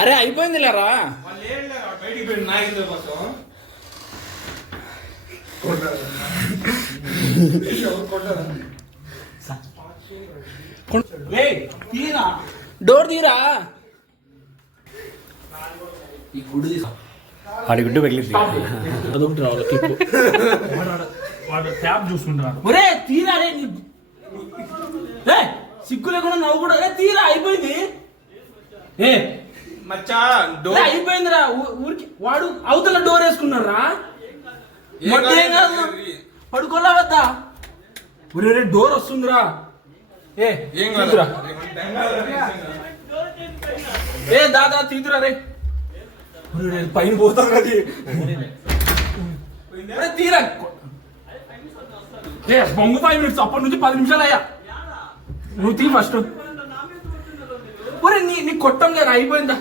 అరే అయిపోయింది లేరా బయటికి పోయి నాయకుల కోసం డోర్ తీరా ఈ గుడ్డు తీసా వాడి గుడ్డు పగిలింది. అదొకటి రావాలి క్లిప్. వాడు ట్యాబ్ చూసుకుంటున్నాడు. ఒరే తీరా రే సిగ్గు లేకుండా నవ్వు కూడా తీరా అయిపోయింది. ఏ మచ్చా రే, అయిపోయిందిరా ఊరికి వాడు అవతల డోర్ వేసుకున్నాడు రా పడుకోలే వద్దా ఒరే డోర్ వస్తుందిరా. ఏం తీదురా. కాదు దాదా తీదురా రే పైన పోతారు అది తీరా బొంగు 5 minutes అప్పటి నుంచి 10 నిమిషాలు అయ్యా. నువ్వు తీ ఫస్ట్. ఒరే నీ కొట్టం లేరా అయిపోయిందా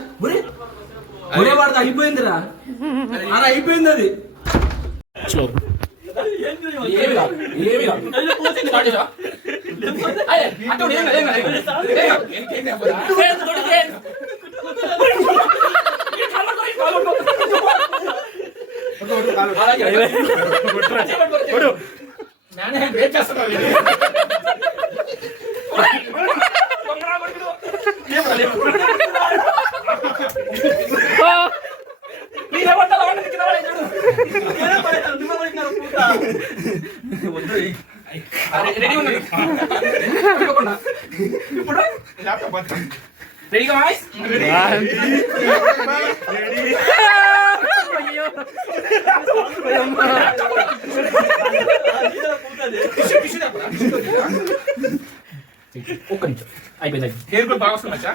ఒరే వాడిది అయిపోయిందిరా అలా అయిపోయింది అది. ఏమి కాదు, ఏమి కాదు. స్టార్ట్ చేసావా? అయ్యే, అటు ఏం కాదు, ఏం కాదు, ఏం కాదు. ఏం కాదు. నానే వెయిట్ చేస్తున్నాను. రెడీగా వాయిస్ ఒక్క నిమిషం అయిపోయింది. హెయిర్ కూడా బాగా వస్తుంది మచ్చా.